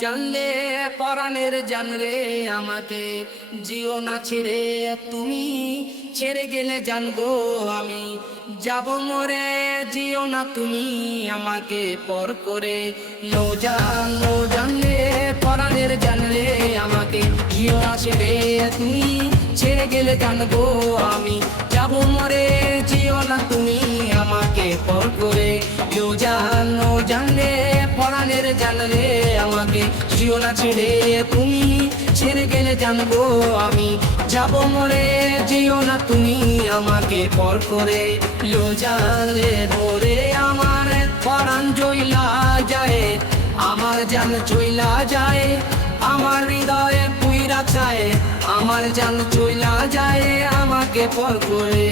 জানলে পরাণের জানরে আমাকে জিও না ছেড়ে তুমি ছেড়ে গেলে জানবো আমি যাব মরে জিও না তুমি আমাকে পর করে জানলে পরাণের জানরে আমাকে জিও না ছেড়ে তুমি ছেড়ে গেলে জানবো আমি যাব মরে জিও না তুমি আমাকে পর করে জানলে পরাণের জানলে আমাকে জিও না ছেড়ে তুমি ছেড়ে গেলে জানবো আমি যাব মরে জিও না তুমি আমাকে পর করে জানলে ধরে আমার পরাণ জইলা যায় আমার জান চইলা যায় আমার হৃদয়ে পুইরা চায় আমার জান চইলা যায় আমাকে পর করে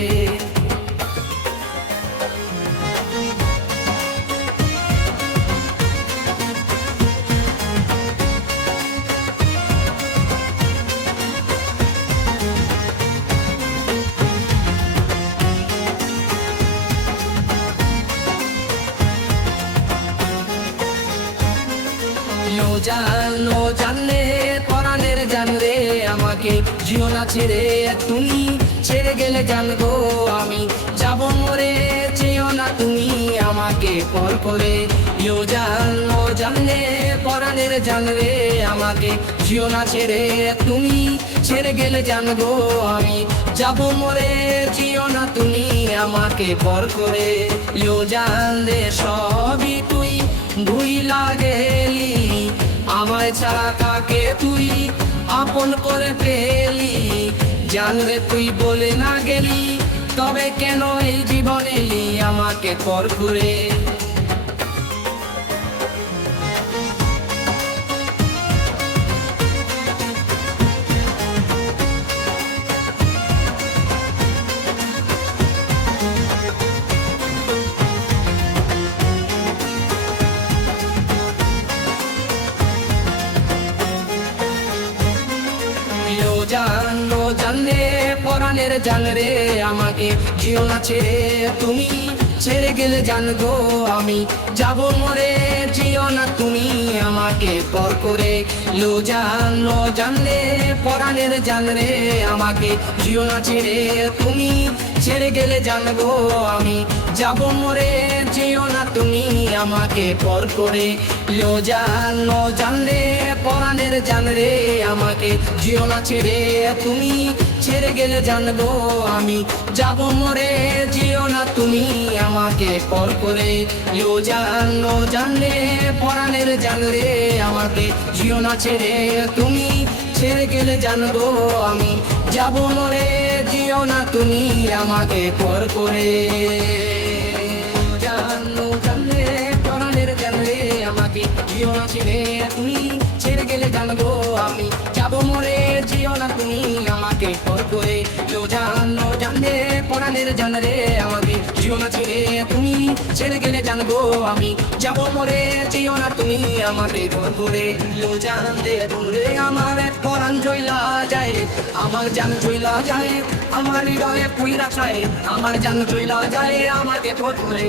জানলে পরাণের জানলে আমাকে জিও না ছেড়ে তুমি ছেড়ে গেলে জানবো আমি যাব মরে চেয়েও না তুমি আমাকে পর করে জানলে পরাণের জানলে আমাকে জিও না ছেড়ে তুমি ছেড়ে গেলে জানবো আমি যাব মরে চেয়েও না তুমি আমাকে পর করে জানলে সবই তুই ভুইলা গেলি আমায় ছাড়া কাকে তুই আপন করে পেলি জানলে তুই বলে না গেলি তবে কেন এই জীবনে এলি আমাকে পর করে জানলে পরাণের জানরে আমাকে জিও না ছেড়ে তুমি ছেড়ে গেলে জানবো আমি যাব মরে জিও না তুমি আমাকে পর করে জানলে পরাণের জানরে আমাকে জিও না ছেড়ে তুমি ছেড়ে গেলে জানবো আমি যাব মরে জিও না তুমি আমাকে পর করে জানলে পরাণের জানরে আমাকে জিও না ছেড়ে তুমি ছেড়ে গেলে জানবো আমি যাব মরে জিও না তুমি আমাকে পর করে জানলে পরাণের জানরে আমাকে জিও না ছেড়ে তুমি ছেড়ে গেলে জানবো আমি যাব মরে জিও না তুমি আমাকে পর করে জানলে পরাণের জানরে আমাকে জিও না ছেড়ে তুমি ছেড়ে গেলে জানবো আমি যাব মরে জিও না তুমি আমাকে পর করে জানলে পরাণের জানরে আমাকে জিও না ছেড়ে তুমি ছেড়ে গেলে জানবো আমি যাব মরে জিও না তুমি আমাকে পর করে জানলে দূরে আমার পরাণ জইলা যায় আমার জান চইলা যায় আমার হৃদয়ে পুইরা চায় আমার জান চইলা যায় আমাকে পর করে